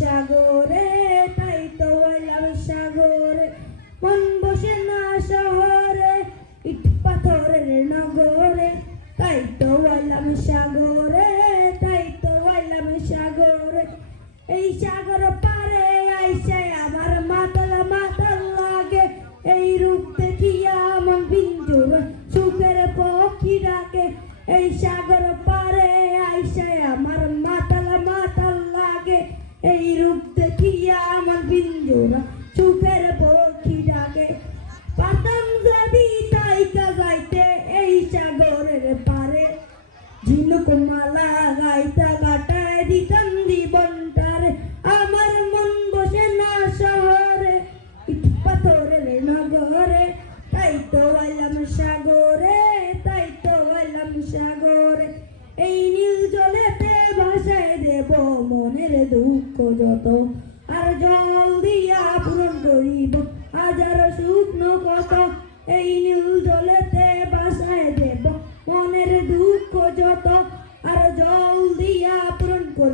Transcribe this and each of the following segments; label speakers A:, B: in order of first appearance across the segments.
A: সাগরে তাই তো আইলাম সাগরে। মন বসে না শহরে, ইট পাথরের নগরে। তাই তো আইলাম সাগরে তাই তো আইলাম সাগরে। এই সাগর ঝিনুক মালা গাইতা গাটায় দিতাম জীবনটারে আমার মন বসে না শহরে পাথরের নগরে তাই তো আইলাম সাগরে তাই তো আইলাম সাগরে। এই নীল জলেতে ভাসায় দেব মনের দুঃখ যত, আর জল দিয়া পূরণ করিব, হাজার শুকনো কত। এই নীল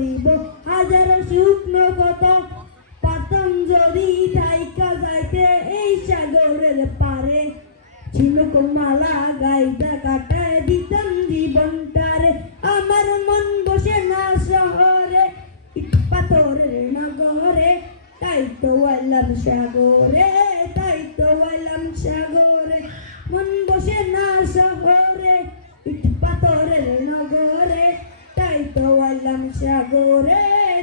A: করিব। হাজার শুকনো কত পাতাম যদি তাইকা যাইতে এই সাগরের পারে। ঝিনুক মালা গাইতে কাটায় দিতাম জীবনটারে। আমার মন বসে না শহরে পাথরের নগরে, তাই তো আইলাম সাগরে। তো সাগরে,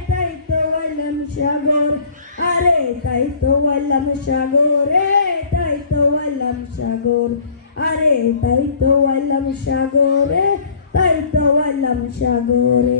A: তাই তো আইলাম সাগর। আরে, তাই তো আইলাম সাগরে, তাই তো আইলাম সাগর। আরে, তাই তো আইলাম সাগরে, তাই তো আইলাম সাগরে।